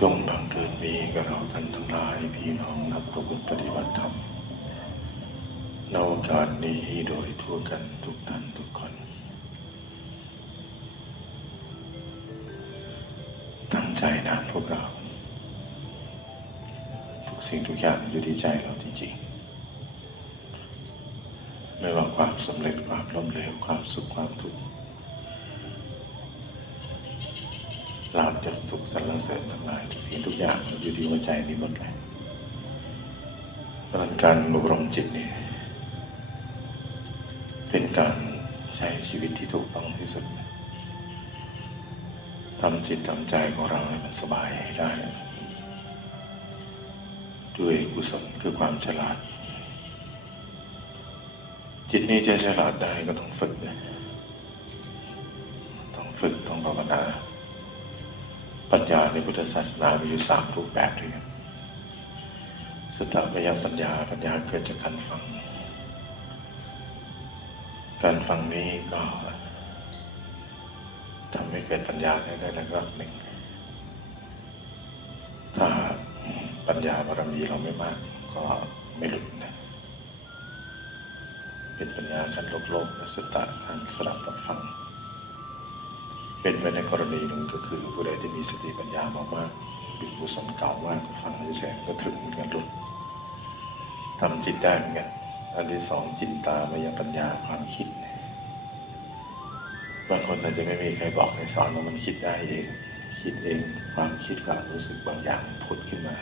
จงบังเกิดมีกับเราท่านทั้งหลายพี่น้องนักประพฤติปฏิบัติธรรมในโอกาสนี้โดยทั่วกันทุกท่านทุกคน ตั้งใจนะพวกเรา ทุกสิ่งทุกอย่างอยู่ที่ใจเราจริงๆไม่ว่าความสำเร็จความล้มเหลวความสุขความทุกข์ จะสุขสรรเสริญทั้งหลายทุกสิ่งทุกอย่างอยู่ที่หัวใจนี้หมดเลยเพราะฉะนั้นการอบรมจิตนี่เป็นการใช้ชีวิตที่ถูกต้องที่สุดทำจิตทำใจของเราให้มันสบายได้ ด้วยกุศลคือความฉลาด จิตนี้จะฉลาดได้ก็ต้องฝึกนะต้องฝึกต้องภาวนา ปัญญาในพุทธศาสนามีอยู่สามรูปแบบด้วยกันสุตตมยปัญญาปัญญาเกิดจากการฟัง การฟังนี้ก็ทำให้เกิดปัญญาได้ในระดับหนึ่ง ถ้าปัญญาบารมีเราไม่มาก ก็ไม่หลุดนะเป็นปัญญาขั้นโลกโลกสุตตะขั้นสลับกับฟัง เป็นไปในกรณีหนึ่งก็คือผู้ใดที่มีสติปัญญามากๆมีกุศลเก่ามากฟังเฉยๆก็ถึงเหมือนกันหลุดทำจิตได้เหมือนกันอันที่สองจินตามายปัญญาความคิดบางคนอาจจะไม่มีใครบอกใครสอนว่ามันคิดได้เอง คิดเองความคิดความรู้สึกบางอย่างผุดขึ้นมา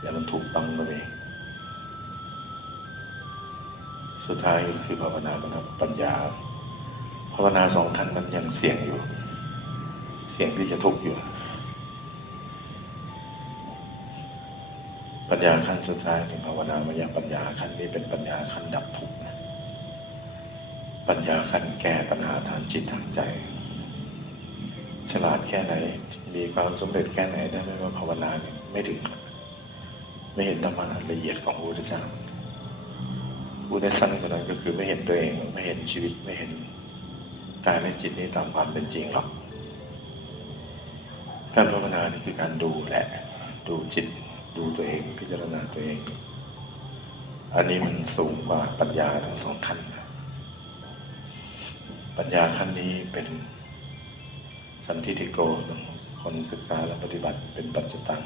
แล้วมันถูกต้องตัวเองสุดท้ายคือภาวนาปัญญา ภาวนาสองขั้นมันยังเสี่ยงอยู่ สี่ยงที่จะทุกข์อยู่ ปัญญาขั้นสุดท้ายนี่ภาวนามายปัญญาขั้นนี้เป็นปัญญาขั้นดับทุกข์นะปัญญาขั้นแก้ปัญหาทางจิตทางใจ ฉลาดแค่ไหน มีความสำเร็จแค่ไหนได้ไม่ว่าภาวนาเนี่ยไม่ถึง ไม่เห็นธรรมะละเอียดของพระพุทธเจ้าผู้ได้สั้นกว่านั้นก็คือไม่เห็นตัวเอง ไม่เห็นชีวิตไม่เห็นกายและจิตนี้ตามความเป็นจริงหรอก การภาวนานี่คือการดูแหละ ดูจิตดูตัวเองพิจารณาตัวเอง อันนี้มันสูงกว่าปัญญาทั้งสองขั้นนะปัญญาขั้นนี้เป็นสันทิติโกคนศึกษาและปฏิบัติเป็นปัจจตัง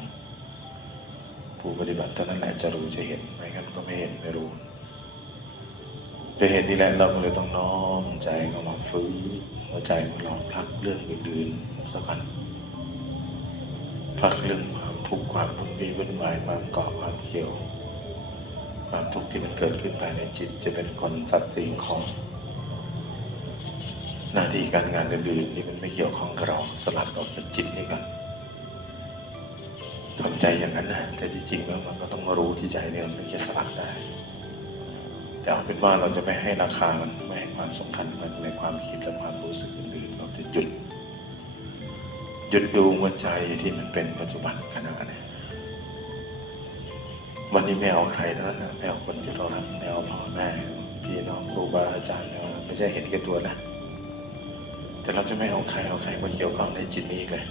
ผู้ปฏิบัติเท่านั้นแหละจะรู้จะเห็นไม่งั้นก็ไม่เห็นไม่รู้ จะเห็นนี่แหละเราก็เลยต้องน้อมใจเข้ามาฟื้นหัวใจของเราพักเรื่องอื่นๆสักพัก พักเรื่องความทุกข์ความวุ่นวีวุ่นวายความเกาะความเกี่ยว ความทุกข์ที่มันเกิดขึ้นภายในจิต จะเป็นคนสัตว์สิ่งของ หน้าที่การงานอื่นๆนี่มันไม่เกี่ยวข้องกับเราสลัดออกจากจิตนี่กันทำใจอย่างนั้นนะแต่ที่จริงแล้วมันก็ต้องรู้ที่ใจเนี่ยมันจะสลัดได้แต่เอาเป็นว่าเราจะไม่ให้ราคามันไม่ให้ความสำคัญมันในความคิดและความรู้สึกอื่นๆเราจะหยุด หยุดดูหัวใจที่มันเป็นปัจจุบันขณะนี้วันนี้ไม่เอาใครแล้วนะไม่เอาคนที่เรารักไม่เอาพ่อแม่พี่น้องครูบาอาจารย์ไม่เอาไม่ใช่เห็นแก่ตัวนะแต่เราจะไม่เอาใครเอาใครมาเกี่ยวข้องในจิตนี้เลย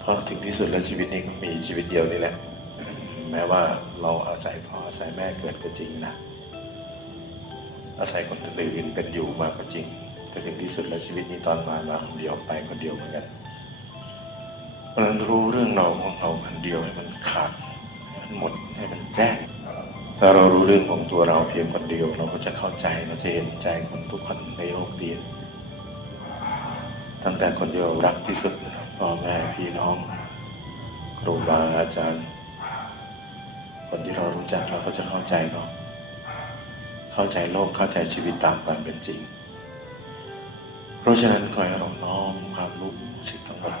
เพราะถึงที่สุดแล้วชีวิตนี้ก็มีชีวิตเดียวนี่แหละ แม้ว่าเราอาศัยพ่ออาศัยแม่เกิดก็จริงนะอาศัยคนอื่นเป็นอยู่มาก็จริง แต่ถึงที่สุดแล้วชีวิตนี้ตอนมามาคนเดียวไปคนเดียวเหมือนกันเพราะนั้นรู้เรื่องเราของเราคนเดียวให้มันขาดมันหมดให้มันแจ้งถ้าเรารู้เรื่องของตัวเราเพียงคนเดียว เราก็จะเข้าใจเราจะเห็นใจคนทุกคนในโลกนี้ตั้งแต่คนที่เรารักที่สุดพ่อแม่พี่น้องครูบาอาจารย์ คนที่เรารู้จักเราก็จะเข้าใจเราเข้าใจโลกเข้าใจชีวิตตามความเป็นจริง เพราะฉะนั้นขอให้เราน้อมความรู้สึกทั้งหมา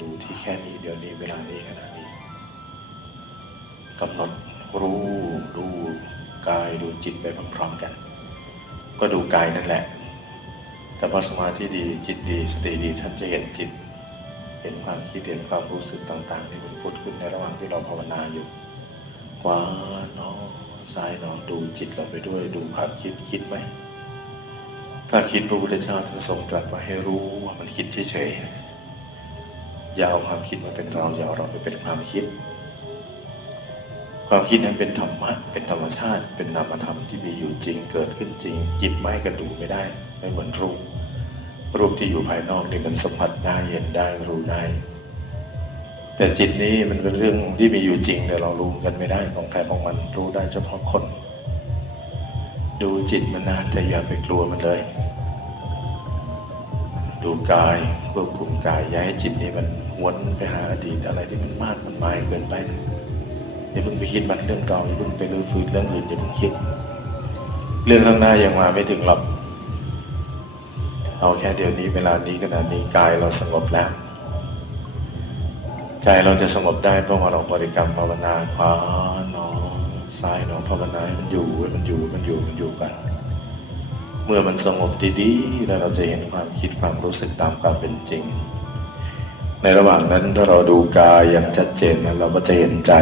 ดูที่แค่นี้เดี๋ยวนี้เวลานี้ขณะนี้กำหนดรู้ดูกายดูจิตไปพร้อมๆกัน ก็ดูกายนั่นแหละ แต่พอสมาธิดีจิตดีสติดีท่านจะเห็นจิต เห็นความคิดเห็นความรู้สึกต่างๆ ที่มันพุดขึ้นในระหว่างที่เราภาวนาอยู่ขวาหนอซ้ายหนอดูจิตเราไปด้วยดูความคิดคิดไหม ถ้าคิดพระพุทธเจ้าท่านทรงตรัสว่าให้รู้ว่ามันคิดเฉยๆอย่าเอาความคิดมาเป็นเราอย่าเอาเราไปเป็นความคิด ความคิดนั้นเป็นธรรมะเป็นธรรมชาติ เป็นนามธรรมที่มีอยู่จริงเกิดขึ้นจริง จิตไม่กระดูไม่ได้ ไม่เหมือนรูปรูปที่อยู่ภายนอกนี่มันสัมผัสได้เห็นได้รู้ได้แต่จิตนี้มันเป็นเรื่องที่มีอยู่จริงแต่เรารู้กันไม่ได้ของใครของมันรู้ได้เฉพาะคน ดูจิตมันนะแต่อย่าไปกลัวมันเลย ดูกายควบคุมกายอย่าให้จิตนี้มันหวนไปหาอดีตอะไรที่มันมากมันหมายเกินไปนะอย่าเพิ่งไปคิดมันเรื่องเก่าอย่าเพิ่งไปรื้อฟื้นเรื่องอื่นอย่าเพิ่งคิด เรื่องข้างหน้ายังมาไม่ถึงหรอกเอาแค่เดี๋ยวนี้เวลานี้ขณะนี้กายเราสงบแล้วใจเราจะสงบได้เพราะว่าเราบริกรรมภาวนาขวาหนอซ้ายหนอภาวนาให้มันอยู่มันอยู่มันอยู่มันอยู่กัน มื่อมันสงบดีๆแล้วเราจะเห็นความคิดความรู้สึกตามความเป็นจริง ในระหว่างนั้นถ้าเราดูกายอย่างชัดเจนนะเราก็จะเห็นใจ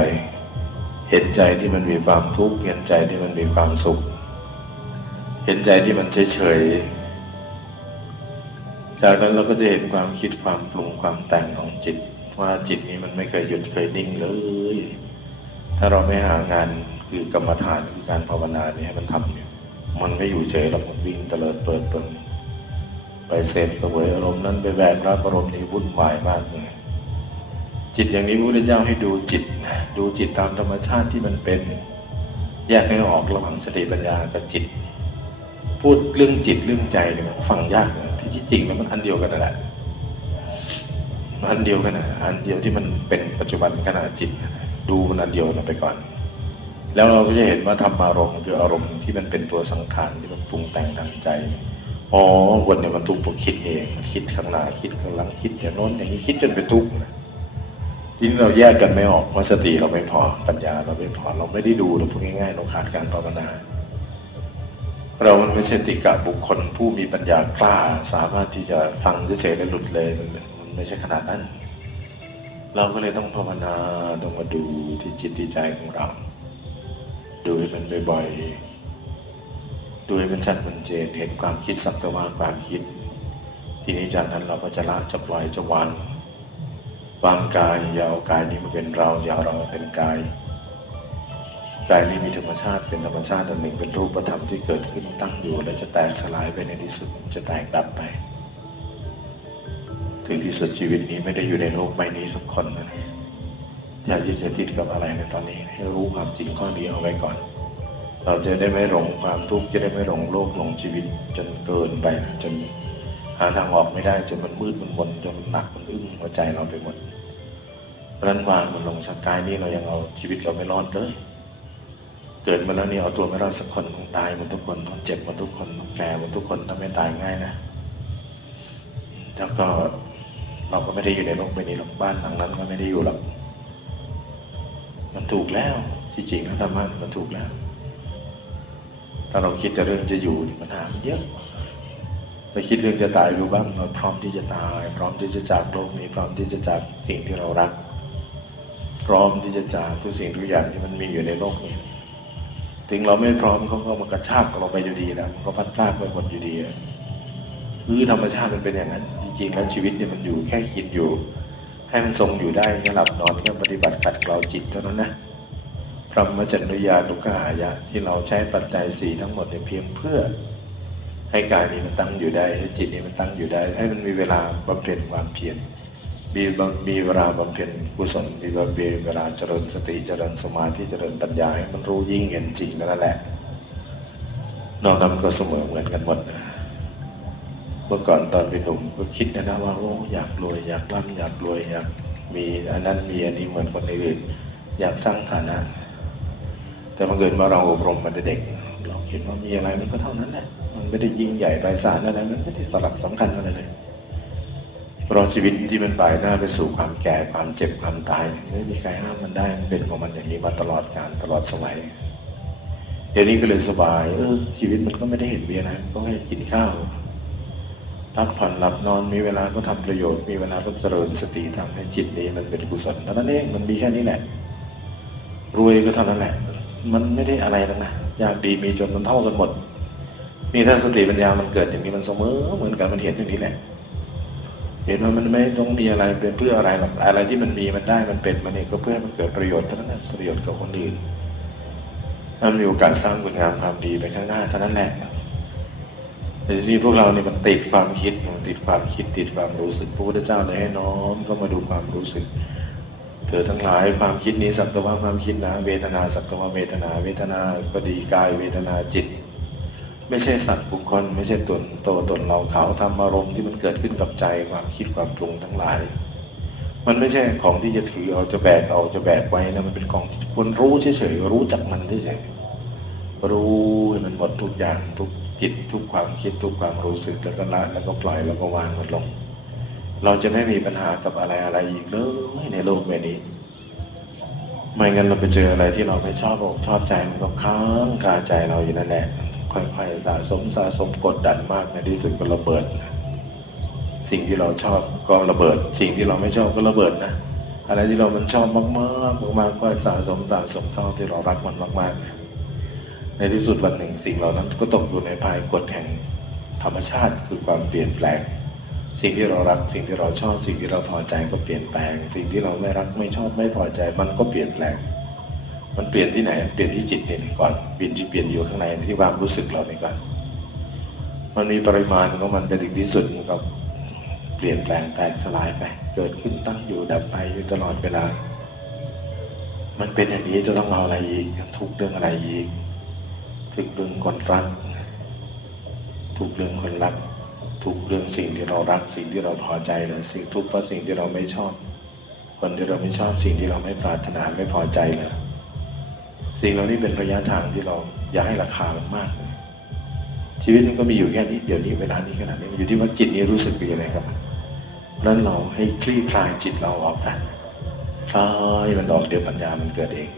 เห็นใจที่มันมีความทุกข์เห็นใจที่มันมีความสุข เห็นใจที่มันเฉยๆจากนั้นเราก็จะเห็นความคิดความปรุงความแต่งของจิต ว่าจิตนี้มันไม่เคยหยุดเคยนิ่งเลย ถ้าเราไม่หางานคือกรรมฐานคือการภาวนาเนี่ยให้มันทำเนี่ มันไม่อยู่เฉยหรอกมันวิ่งเตลิดเปิดเปิงไปเสพสวยอารมณ์นั้นไปแบกรับอารมณ์นี้วุ่นวายมากเลยจิตอย่างนี้พระพุทธเจ้าให้ดูจิตดูจิตตามธรรมชาติที่มันเป็น แยกให้ออกระหว่างสติปัญญากับจิต พูดเรื่องจิตเรื่องใจเนี่ยมันฟังยากนะที่จริงมันอันเดียวกันนั่นแหละอันเดียวกันนะอันเดียวที่มันเป็นปัจจุบันขณะจิต ดูมันอันเดียวนะไปก่อน แล้วเราก็จะเห็นว่าธรรมารมณ์คืออารมณ์ที่มันเป็นตัวสังขารที่มันปรุงแต่งทางใจอ๋อวันเนี่ยมันทุกข์เพราะคิดเองคิดข้างหน้าคิดข้างหลังคิดอย่างโน้นอย่างนี้คิดจนเป็นทุกข์นะทีนี้เราแยกกันไม่ออกว่าสติเราไม่พอปัญญาเราไม่พอเราไม่ได้ดูเราพูดง่ายๆเราขาดการภาวนา เรามันไม่ใช่ติกะบุคคลผู้มีปัญญากล้า สามารถที่จะฟังเฉยๆแล้วหลุดเลยมันมันไม่ใช่ขนาดนั้น เราก็เลยต้องภาวนาต้องมาดูที่จิตที่ใจของเรา ดูให้มันบ่อยๆดูให้มันชัดมันเจนเห็นความคิดสักแต่ว่าความคิด ทีนี้จากนั้นเราก็จะละจะปล่อยจะวางวางกายอย่าเอากายนี้มาเป็นเราอย่าเอาเรามาเป็นกายกายนี้มีธรรมชาติเป็นธรรมชาติอันหนึ่งเป็นรูปธรรมที่เกิดขึ้นตั้งอยู่ และจะแตกสลายไปในที่สุดจะแตกดับไป ถึงที่สุดชีวิตนี้ไม่ได้อยู่ในโลกใบนี้สักคนนะ อย่าที่จะติดกับอะไรในตอนนี้ให้รู้ความจริงข้อนี้เอาไว้ก่อน เราจะได้ไม่หลงความทุกข์จะได้ไม่หลงโลกหลงชีวิตจนเกินไปจนหาทางออกไม่ได้จนมันมืดมันมนจนมันหนักมันอึ้งหัวใจเราไปหมดเพราะนั้นวางมันลงสักกายนี้เรายังเอาชีวิตเราไม่รอดเลยเกิดมาแล้วนี่เอาตัวไม่รอดสักคนคงตายหมดทุกคนต้องเจ็บหมดทุกคนต้องแก่หมดทุกคนถ้าไม่ตายง่ายนะแล้วก็เราก็ไม่ได้อยู่ในโลกใบนี้หรอกบ้านหลังนั้นก็ไม่ได้อยู่หรอก มันถูกแล้วที่จริงแล้วธรรมะมันถูกแล้ว ถ้าเราคิดแต่เรื่องจะอยู่ปัญหามันเยอะไปคิดเรื่องจะตายรู้บ้างเราพร้อมที่จะตาย พร้อมที่จะจากโลกนี้พร้อมที่จะจากสิ่งที่เรารัก พร้อมที่จะจากทุกสิ่งทุกอย่างที่มันมีอยู่ในโลกนี้ ถึงเราไม่พร้อมเขาก็มากระชากเราไปอยู่ดีนะมันก็พัดพลาดไปหมดอยู่ดีอะคือธรรมชาติมันเป็นอย่างนั้น จริงๆแล้วชีวิตเนี่ยมันอยู่แค่คิดอยู่ ให้มันทรงอยู่ได้แค่หลับนอนแค่ปฏิบัติขัดเกลาจิตเท่านั้นนะพรหมจรรยาทุกขายะ ที่เราใช้ปัจจัยสี่ทั้งหมดเนี่ยเพียงเพื่อ ให้กายนี้มันตั้งอยู่ได้ให้จิตนี้มันตั้งอยู่ได้ ให้มันมีเวลาบำเพ็ญความเพียรมีบำมีเวลาบำเพ็ญกุศลมีเวลาเจริญสติเจริญสมาธิเจริญปัญญาให้มันรู้ยิ่งเห็นจริงนั่นแหละนอกนั้นก็เสมอเหมือนกันหมดนะ เมื่อก่อนตอนเป็นหนุ่มก็คิดนะนะว่าโอ้อยากรวยอยากร่ำอยากรวยอยากมีอันนั้นมีอันนี้เหมือนคนอื่น อยากสร้างฐานะ แต่บังเกิดมาเราอบรมมาแต่เด็กเราคิดว่ามีอะไรมันก็เท่านั้นแหละมันไม่ได้ยิ่งใหญ่ไพศาลอะไรมันไม่ได้สลักสำคัญอะไรเลยเรอชีวิตที่มันไปหน้าไปสู่ความแก่ความเจ็บความตายไม่มีใครห้ามมันได้มันเป็นของมันอย่างนี้มาตลอดกาลตลอดสมัยเดี๋ยวนี้ก็เลยสบาย เออชีวิตมันก็ไม่ได้เห็นเบียนะก็แค่กินข้าว พักผ่อนหลับนอนมีเวลาก็ทำประโยชน์ มีเวลาก็เจริญสติทำให้จิตนี้มันเป็นกุศลเท่านั้นเองมันมีแค่นี้แหละ รวยก็เท่านั้นแหละ มันไม่ได้อะไรแล้วนะยากดีมีจนมันเท่ากันหมดมีถ้าสติปัญญามันเกิดอย่างนี้มันเสมอเหมือนกันมันเห็นอย่างนี้แหละ เห็นว่ามันไม่ต้องมีอะไรเป็นเพื่ออะไรหรอกอะไรที่มันมีมันได้มันเป็นมันเองก็เพื่อมันเกิดประโยชน์เท่านั้นประโยชน์กับคนอื่นมันมีโอกาสสร้างคุณงามความดีไปข้างหน้าเท่านั้นแหละ แต่ทีนี้พวกเราเนี่ยมันติดความคิดมันติดความคิดติดความรู้สึกพระพุทธเจ้าเลยให้น้อมก็มาดูความรู้สึก เธอทั้งหลายความคิดนี้สักแต่ว่าความคิดนะเวทนาสักแต่ว่าเวทนา เวทนาก็ดีกายเวทนาจิต ไม่ใช่สัตว์บุคคล ไม่ใช่ตนโตตนเราเขาทำอารมณ์ที่มันเกิดขึ้นกับใจความคิดความปรุงทั้งหลาย มันไม่ใช่ของที่จะถือเอาจะแบกเอาจะแบกไว้นะมันเป็นของที่ควรรู้เฉยๆรู้จักมันเฉยๆรู้ให้มันหมดทุกอย่างทุก จิตทุกความคิดทุกความรู้สึกแล้วก็ละแล้วก็ปล่อยแล้วก็วางมันลง เราจะไม่มีปัญหากับอะไรอะไรอีกเลยในโลกใบนี้ ไม่งั้นเราไปเจออะไรที่เราไม่ชอบอกชอบใจมันก็ค้างคาใจเราอยู่นั่นแหละค่อยๆสะสมสะสมกดดันมากในที่สุดก็ระเบิด สิ่งที่เราชอบก็ระเบิด สิ่งที่เราไม่ชอบก็ระเบิดนะอะไรที่เรามันชอบมากๆมากๆก็สะสมสะสมเท่าที่เรารักมันมากๆ ในที่สุดวันหนึ่งสิ่งเหล่านั้นก็ตกอยู่ในภายกฎแห่งธรรมชาติคือความเปลี่ยนแปลง สิ่งที่เรารักสิ่งที่เราชอบสิ่งที่เราพอใจก็เปลี่ยนแปลง สิ่งที่เราไม่รักไม่ชอบไม่พอใจ มันก็เปลี่ยนแปลง มันเปลี่ยนที่ไหนเปลี่ยนที่จิตเนี่ยก่อนเปลี่ยนที่เปลี่ยนอยู่ข้างในที่ความรู้สึกเราเนี่ยก่อนมันมีปริมาณของมันแต่ถึงที่สุดมันก็เปลี่ยนแปลงแตกสลายไปเกิดขึ้นตั้งอยู่ดับไปอยู่ตลอดเวลา มันเป็นอย่างนี้จะต้องเอาอะไรอีกทุกเรื่องอะไรอีก ทุกเรื่องคนรักทุกเรื่องคนรักทุกเรื่องสิ่งที่เรารัก สิ่งที่เราพอใจเลยสิ่งทุกเพราะสิ่งที่เราไม่ชอบ คนที่เราไม่ชอบสิ่งที่เราไม่ปรารถนาไม่พอใจเลยสิ่งเหล่านี้เป็นระยะทางที่เราอย่าให้ราคามันมากเลยชีวิตมันก็มีอยู่แค่นี้เดี๋ยวนี้เวลานี้ขนาดนี้มันอยู่ที่ว่าจิตนี้รู้สึกเป็นยังไงครับนั้นเราให้คลี่คลายจิตเราออกกันคลายมันออกเดี๋ยวปัญญามันเกิดเอง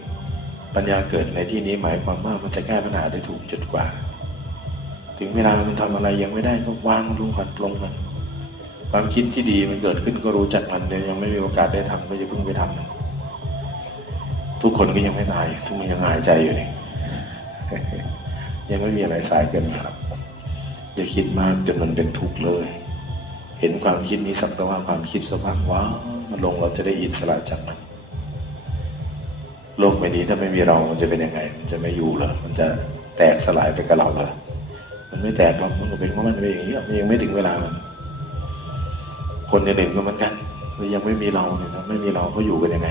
ปัญญาเกิดในที่นี้หมายความว่ามันจะแก้ปัญหาได้ถูกจุดกว่า ถึงเวลามันทำอะไรยังไม่ได้ก็วางลงก่อนลงมันความคิดที่ดีมันเกิดขึ้นก็รู้จักมันเดี๋ยวยังไม่มีโอกาสได้ทำก็จะเพิ่งไปทำมันทุกคนก็ยังไม่ตาย ทุกคนยังหายใจอยู่นี่ยังไม่มีอะไรสายเกินครับ อย่าคิดมากจนมันเป็นทุกข์เลย เห็นความคิดนี้สักแต่ว่าความคิดสักพักว้ามันลงเราจะได้อิสระจากมัน โลกใบนี้ถ้าไม่มีเรา มันจะเป็นยังไง มันจะไม่อยู่เหรอ มันจะแตกสลายไปกับเราเหรอ มันไม่แตกหรอกมันก็เป็นเพราะมันเป็นอย่างนี้มันยังไม่ถึงเวลา มันคนในหนึ่งก็เหมือนกันยังไม่มีเราเนี่ยไม่มีเราเขาอยู่กันยังไง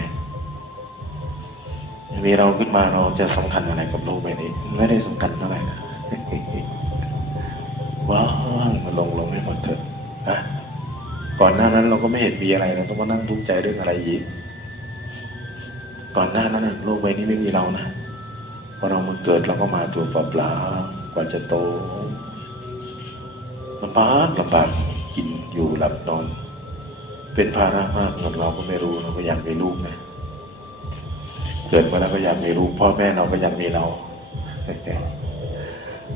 มีเราขึ้นมาเราจะสำคัญอะไรกับโลกใบนี้ ไม่ได้สำคัญเท่าไหร่นะว้าวมันลงลงให้หมดเถอะนะก่อนหน้านั้นเราก็ไม่เห็นมีอะไรเราต้องมานั่งทุกข์ใจเรื่องอะไรอีก ก่อนหน้านั้นโลกใบนี้ไม่มีเรานะพอเรามาเกิดเราก็มาตัวเปล่าๆกว่าจะโตลำบากลำบากกินอยู่หลับนอน เป็นภาระมากเงินเราก็ไม่รู้เราก็อยากมีลูกนะเกิดมาแล้วก็อยากมีลูกพ่อแม่เราก็อยากมีเรา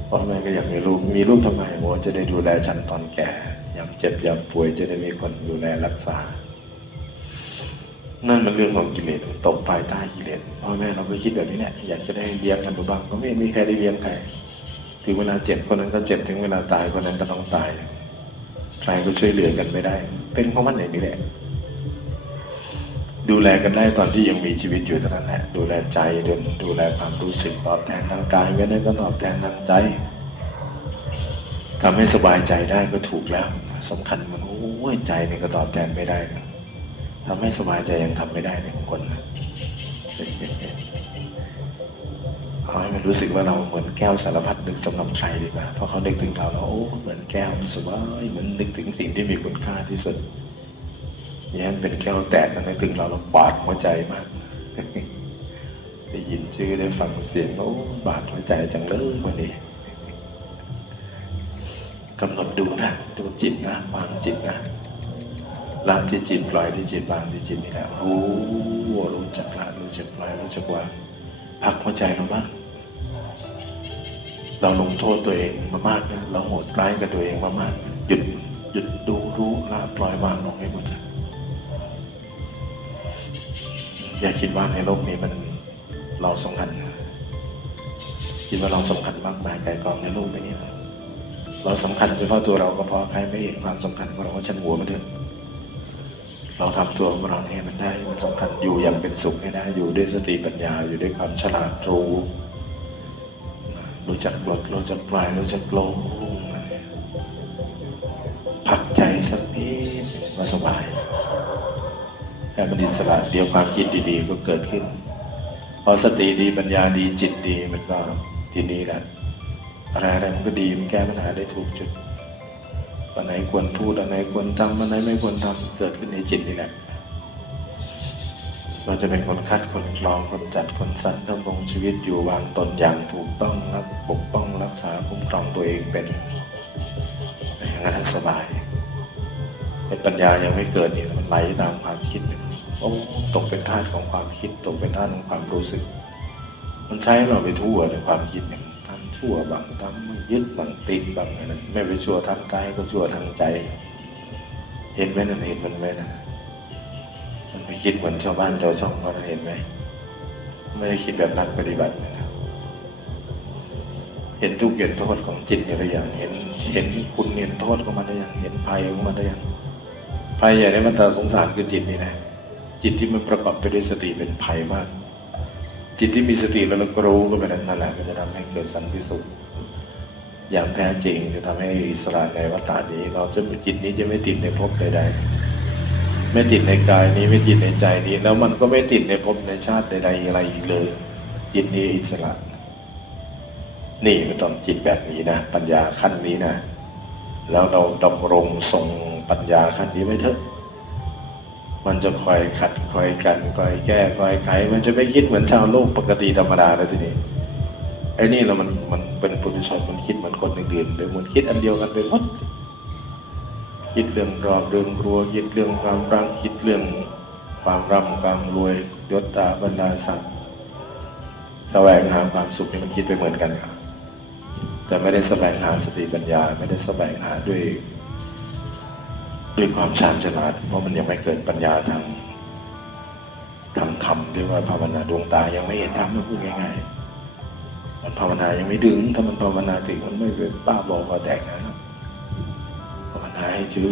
พ่อแม่ก็อยากมีลูกมีลูกทำไมโอ้จะได้ดูแลฉันตอนแก่ยามเจ็บยามป่วยจะได้มีคนดูแลรักษา นั่นมันเรื่องของกิเลสตกภายใต้กิเลสพ่อแม่เราก็คิดแบบนี้แหละอยากจะได้เลี้ยงกันดูบ้างก็ไม่มีใครได้เลี้ยงใครถึงเวลาเจ็บคนนั้นก็เจ็บถึงเวลาตายคนนั้นก็ต้องตายใครก็ช่วยเหลือกันไม่ได้ เป็นเพราะมันอย่างนี้แหละดูแลกันได้ตอนที่ยังมีชีวิตอยู่เท่านั้นแหละดูแลใจดูดูแลความรู้สึกตอบแทนทางกายไม่ได้ก็ตอบแทนทางใจทำให้สบายใจได้ก็ถูกแล้วสำคัญมันโอ้ยใจนี่ก็ตอบแทนไม่ได้นะ ทำให้สบายใจยังทำไม่ได้เลยของคนนะเอาให้มันรู้สึกว่าเราเหมือนแก้วสารพัดนึกสำหรับใครดีกว่าเพราะเขานึกถึงเราแล้วโอ้เหมือนแก้วสบายเหมือนนึกถึงสิ่งที่มีคุณค่าที่สุดแย้มเป็นแก้วแตกมันนึกถึงเราเราบาดหัวใจมากได้ยินชื่อได้ฟังเสียงโอ้บาดหัวใจจังเลยวันนี้กำหนดดูนะดูจิตนะวางจิตนะ ละที่จิตปล่อยที่จิตวางที่จิตนี่แหละรู้รู้จักละรู้จักปล่อยรู้จักวางพักหัวใจเราบ้างเราลงโทษตัวเองมามากนะเราโหดร้ายกับตัวเองมามากหยุดหยุดดูรู้ละปล่อยวางลงให้หมดอย่าคิดว่าในโลกนี้มันเราสำคัญคิดว่าเราสำคัญมากมายไกลกองในโลกนี้เราสำคัญเฉพาะตัวเราก็พอใครไม่เห็นความสำคัญของเราก็ชันหัวมันเถอะ เราทำตัวของเราให้มันได้มันสำคัญอยู่อย่างเป็นสุขให้ได้อยู่ด้วยสติปัญญาอยู่ด้วยความฉลาดรู้รู้จักลดรู้จักปล่อยรู้จักลงพักใจสักนิดมาสบายแค่มันอิสระเดี๋ยวความคิดดีๆก็เกิดขึ้นพอสติดีปัญญาดีจิตดีมันก็ทีนี้แหละอะไรอะไรมันก็ดีมันแก้ปัญหาได้ถูกจุด อันไหนควรพูดอันไหนควรทำอันไหนไม่ควรทำเกิดขึ้นในจิตนี่แหละเราจะเป็นคนคัดคนกรองคนจัดคนสรรดำรงชีวิตอยู่วางตนอย่างถูกต้องรับปกป้องรักษาคุ้มครองตัวเองเป็นอย่างนั้นสบายแต่ปัญญายังไม่เกิดนี่มันไหลตามความคิดโอ้ตกเป็นทาสของความคิดตกเป็นทาสของความรู้สึก มันใช้เราไปทั่วในความคิดเนี่ยทำชั่วบางทำยึดบางติดบางอะไรไม่ไปชั่วทางกายก็ชั่วทางใจ เห็นไหมนั่นเห็นมันไหมนะมันไปคิดเหมือนชาวบ้านชาวช่องเขาเห็นไหมไม่ได้คิดแบบนักปฏิบัตินะครับเห็นทุกข์เห็นโทษของจิตอย่างไรอย่างเห็น เห็นคุณเห็นโทษของมันได้อย่างเห็นภัยของมันได้อย่างภัยใหญ่ในมันตาสงสารคือจิตนี่นะจิตที่มันประกอบไปด้วยสติเป็นภัยมาก จิตที่มีสติแล้วเราก็รู้ก็เป็นนั่นแหละก็จะทำให้เกิดสันติสุขอย่างแท้จริงจะทำให้อิสระในวัฏฏะนี้ เราจะจิตนี้จะไม่ติดในภพใดๆไม่ติดในกายนี้ไม่ติดในใจนี้ แล้วมันก็ไม่ติดในภพในชาติใดๆอะไรอีกเลย จิตนี้อิสระ นี่มันต้องจิตแบบนี้นะปัญญาขั้นนี้นะแล้วเราดำรงทรงปัญญาขั้นนี้ไว้เถอะ มันจะคอยขัดคอยกันคอยแก้คอยไข มันจะไม่คิดเหมือนชาวโลกปกติธรรมดาแล้วทีนี้ไอ้นี่เรามันมันเป็นปุถุชนมันคิดเหมือนคนอื่นๆหรือมันคิดอันเดียวกันไปหมดคิดเรื่องรอบเรื่องรัวคิดเรื่องความรักคิดเรื่องความร่ำความรวยยศตาบรรดาศักดิ์แสวงหาความสุขนี่มันคิดไปเหมือนกันครับแต่ไม่ได้แสวงหาสติปัญญา ไม่ได้แสวงหาด้วย ด้วยความชาญฉลาดเพราะมันยังไม่เกิดปัญญาทางทางธรรมเรียกว่าภาวนาดวงตายังไม่เห็นธรรมนะพูดง่ายๆมันภาวนายังไม่ดึงถ้ามันภาวนาถึงมันไม่เป็นบ้าบอคอแตกนะครับภาวนาให้จึ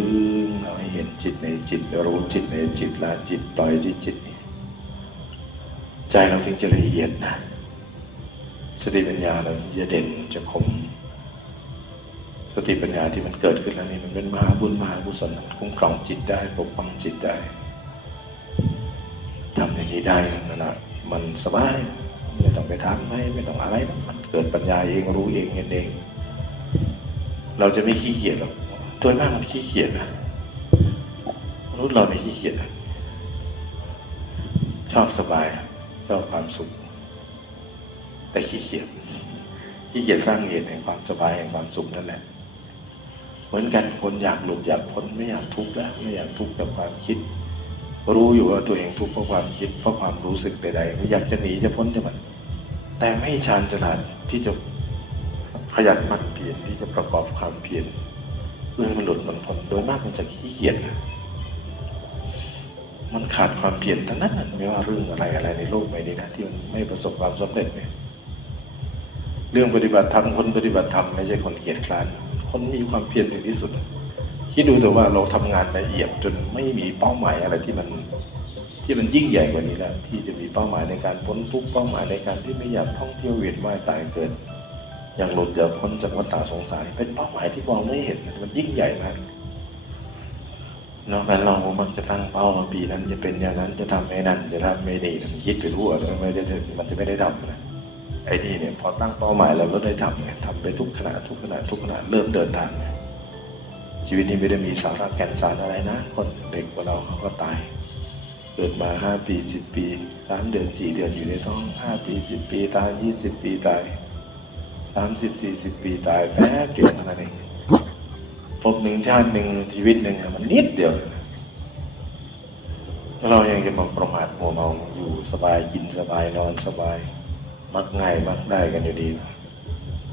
งเราให้เห็นจิตในจิตรู้จิตในจิตละจิตปล่อยที่จิตนี่ใจเราถึงจะละเอียดนะสติปัญญาเราจะเด่นจะคม สติปัญญาที่มันเกิดขึ้นแล้วนี่มันเป็นมหาบุญมหากุศลคุ้มครองจิตได้ปกป้องจิตได้ทำอย่างนี้ได้นั่นแหละมันสบายไม่ต้องไปทำไม่ไม่ต้องอะไรมันเกิดปัญญาเองรู้เองเห็นเอง เราจะไม่ขี้เกียจหรอกตัวมากมันขี้เกียจนะมนุษย์เราไม่ขี้เกียจชอบสบายชอบความสุข แต่ขี้เกียจขี้เกียจสร้างเหตุแห่งความสบายแห่งความสุขนั่นแหละ เหมือนกันคนอยากหลุดอยากพ้นไม่อยากทุกข์แล้วไม่อยากทุกข์กับความคิด รู้อยู่ว่าตัวเองทุกข์เพราะความคิดเพราะความรู้สึกใดๆไม่อยากจะหนีจะพ้นจากมัน แต่ไม่ชาญฉลาดที่จะขยันมันเพียรที่จะประกอบความเพียรเพื่อมันหลุดมันพ้นโดยมากมันจะขี้เกียจมันขาดความเพียรทั้งนั้นไม่ว่าเรื่องอะไรอะไรในโลกใบนี้นะที่มันไม่ประสบความสำเร็จเนี่ยเรื่องปฏิบัติธรรมคนปฏิบัติธรรมไม่ใช่คนเกียจคร้าน คนมีความเพียรถึงที่สุดคิดดูแต่ว่าเราทำงานละเอียดจนไม่มีเป้าหมายอะไรที่มันที่มันยิ่งใหญ่กว่านี้แล้วที่จะมีเป้าหมายในการพ้นทุกเป้าหมายในการที่ไม่อยากท่องเที่ยวเวียนว่ายตายเกิดอย่างหลุดจากพ้นจากวัฏฏะสงสารเป็นเป้าหมายที่มองไม่เห็นมันยิ่งใหญ่มากนอกนั้นเรามันจะตั้งเป้าว่าปีนั้นจะเป็นอย่างนั้นจะทำไม่นั้นจะทำไม่ดีมันคิดไปทั่วแล้วไม่ได้มันจะไม่ได้ทำนะ ไอ้นี่เนี่ยพอตั้งเป้าหมายแล้วก็ได้ทำไงทำไปทุกขณะทุกขณะทุกขณะเริ่มเดินทางไงชีวิตนี้ไม่ได้มีสาระแก่นสารอะไรนะ คนเด็กกว่าเราเขาก็ตาย เกิดมาห้าปีสิบปีสามเดือนสี่เดือนอยู่ในท้องห้าปีสิบปีตายยี่สิบปีตายสามสิบสี่สิบปีตายแป๊บเดียวเท่านั้นเองพบหนึ่งชาติหนึ่งชีวิตหนึ่งมันนิดเดียวเรายังจะมาประมาทมัวเมาอยู่สบายกินสบายนอนสบาย มักง่ายมักได้กันอยู่ดี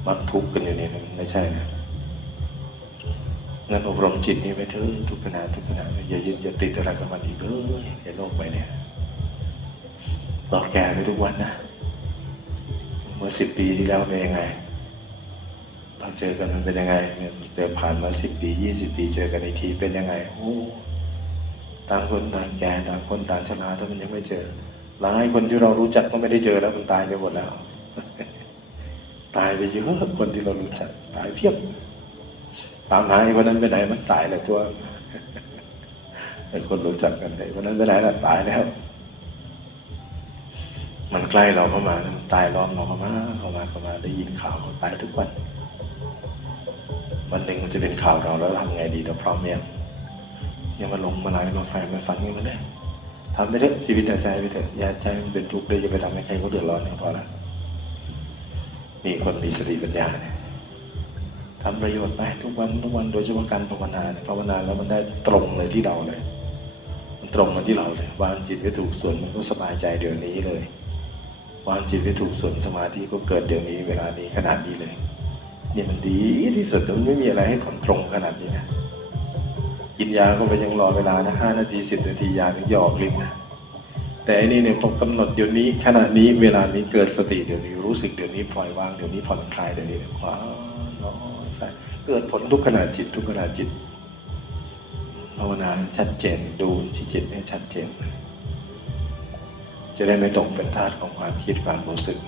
มักทุกข์กันอยู่เนี่ยมันไม่ใช่นะงั้นอบรมจิตนี้ไปเถอะทุกขณะทุกขณะอย่ายึดอย่าติดอะไรกับมันอีกเลยอย่าโลกไปเนี่ยรอแก่ไปทุกวันนะเมื่อสิบปีที่แล้วเป็นยังไงตอนเจอกันมันเป็นยังไงเนี่ยเจอผ่านมาสิบปียี่สิบปี เจอกันอีกทีเป็นยังไงโอ้ต่างคนต่างแก่ต่างคนต่างชราถ้ามันยังไม่เจอ หลายคนที่เรารู้จักก็ไม่ได้เจอแล้วมันตายไปหมดแล้ว ตายไปเยอะคนที่เรารู้จัก ตายเพียบตามหาไอ้คนนั้นไปไหนมันตายแล้วตัวไอ้คนรู้จักกันไอ้คนนั้นไปไหนล่ะตายแล้ว มันใกล้เราเข้ามามันตายล้อมเราเข้ามาเข้ามาเข้ามาได้ยินข่าวเขาตายทุกวันวันหนึ่งมันจะเป็นข่าวเราแล้วทำไงดีเราพร้อมยังยังมาลงมาไหลมาไฟมาฟันกันมาได้ ทำไปเถอะชีวิตอย่าใจไปเถอะอย่าใจมันเป็นทุกข์เลยอย่าไปทำให้ใครเขาเดือดร้อนก็พอละมีคนมีสติปัญญาเนี่ยทำประโยชน์ไปทุกวันทุกวันโดยเฉพาะการภาวนาภาวนาแล้วมันได้ตรงเลยที่เราเลย มันตรงมาที่เราเลยวางจิตไว้ถูกส่วนมันก็สบายใจเดี๋ยวนี้เลยวางจิตไว้ถูกส่วนสมาธิก็เกิดเดี๋ยวนี้เวลานี้ขนาดนี้เลยนี่มันดีที่สุดมันไม่มีอะไรให้ผลตรงขนาดนี้นะ กินยาก็ไปยังรอเวลานะห้านาทีสิบนาทียาถึงจะออกฤทธิ์นะแต่อันนี้เนี่ยผมกำหนดเดี๋ยวนี้ขณะนี้เวลานี้เกิดสติเดี๋ยวนี้รู้สึกเดี๋ยวนี้ปล่อยวางเดี๋ยวนี้ผ่อนคลายเดี๋ยวนี้ขวาน้อใช่เกิดผลทุกขณะจิตทุกขณะจิตภาวนาชัดเจนดูที่จิตให้ชัดเจน จะได้ไม่ตกเป็นทาสของความคิดความรู้สึก